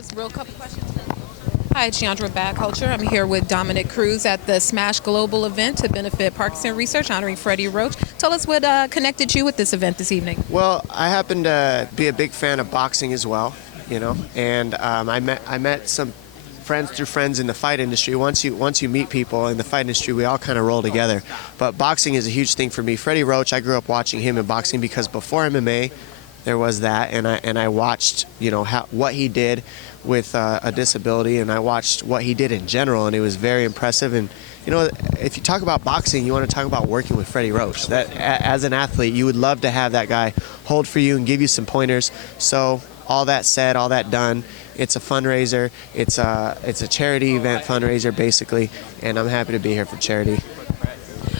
Just real couple questions. Hi, Jeandra Bad Culture. I'm here with Dominic Cruz at the Smash Global event to benefit Parkinson Research, honoring Freddie Roach. Tell us what connected you with this event this evening. Well, I happen to be a big fan of boxing as well, and I met some friends through friends in the fight industry. Once you meet people in the fight industry, we all kind of roll together. But boxing is a huge thing for me. Freddie Roach, I grew up watching him in boxing because before MMA, there was that, and I watched what he did with a disability, and I watched what he did in general, and it was very impressive. And if you talk about boxing, you want to talk about working with Freddie Roach. That as an athlete, you would love to have that guy hold for you and give you some pointers. So all that said, all that done, it's a fundraiser. It's a charity event fundraiser basically, and I'm happy to be here for charity.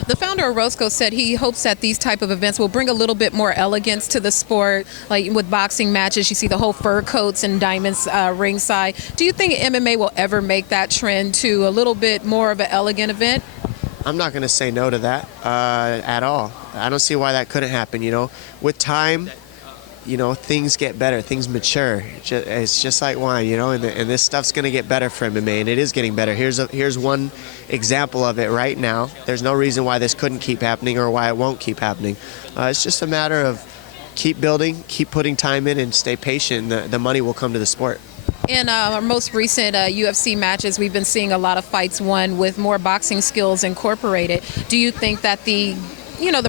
The founder of Roscoe said he hopes that these type of events will bring a little bit more elegance to the sport. Like with boxing matches, you see the whole fur coats and diamonds ringside. Do you think MMA will ever make that trend to a little bit more of an elegant event? I'm not going to say no to that at all. I don't see why that couldn't happen. With time, things get better, things mature. It's just like wine, and this stuff's going to get better for MMA, and it is getting better. Here's one example of it right now. There's no reason why this couldn't keep happening or why it won't keep happening. It's just a matter of keep building, keep putting time in, and stay patient. The money will come to the sport. In our most recent UFC matches, we've been seeing a lot of fights won with more boxing skills incorporated. Do you think that the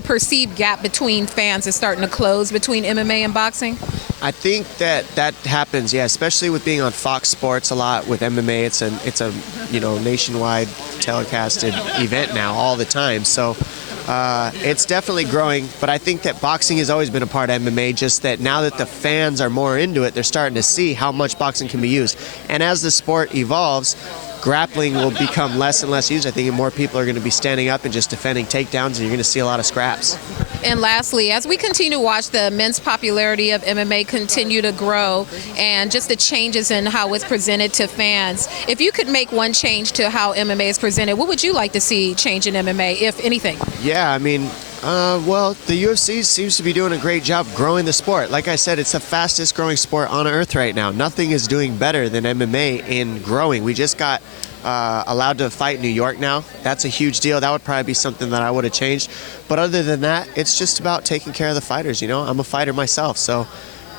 perceived gap between fans is starting to close between MMA and boxing? I think that happens, yeah, especially with being on Fox Sports a lot with MMA. It's a nationwide telecasted event now all the time. So it's definitely growing, but I think that boxing has always been a part of MMA, just that now that the fans are more into it, they're starting to see how much boxing can be used. And as the sport evolves, grappling will become less and less used. I think more people are going to be standing up and just defending takedowns, and you're going to see a lot of scraps. And lastly, as we continue to watch the immense popularity of MMA continue to grow and just the changes in how it's presented to fans, if you could make one change to how MMA is presented, what would you like to see change in MMA, if anything? Yeah, well, the UFC seems to be doing a great job growing the sport. Like I said, it's the fastest growing sport on earth right now. Nothing is doing better than MMA in growing. We just got allowed to fight in New York now. That's a huge deal. That would probably be something that I would have changed. But other than that, it's just about taking care of the fighters. I'm a fighter myself, so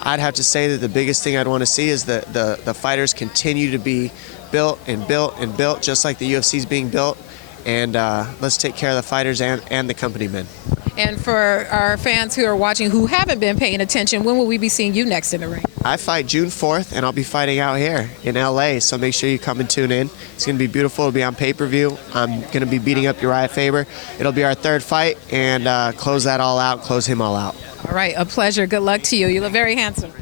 I'd have to say that the biggest thing I'd want to see is the fighters continue to be built and built and built, just like the UFC is being built. And let's take care of the fighters and the company men. And for our fans who are watching who haven't been paying attention, when will we be seeing you next in the ring? I fight June 4th, and I'll be fighting out here in LA, so make sure you come and tune in. It's going to be beautiful. It'll be on pay-per-view. I'm going to be beating up Urijah Faber. It'll be our third fight, and close that all out, close him all out. All right, a pleasure. Good luck to you. You look very handsome.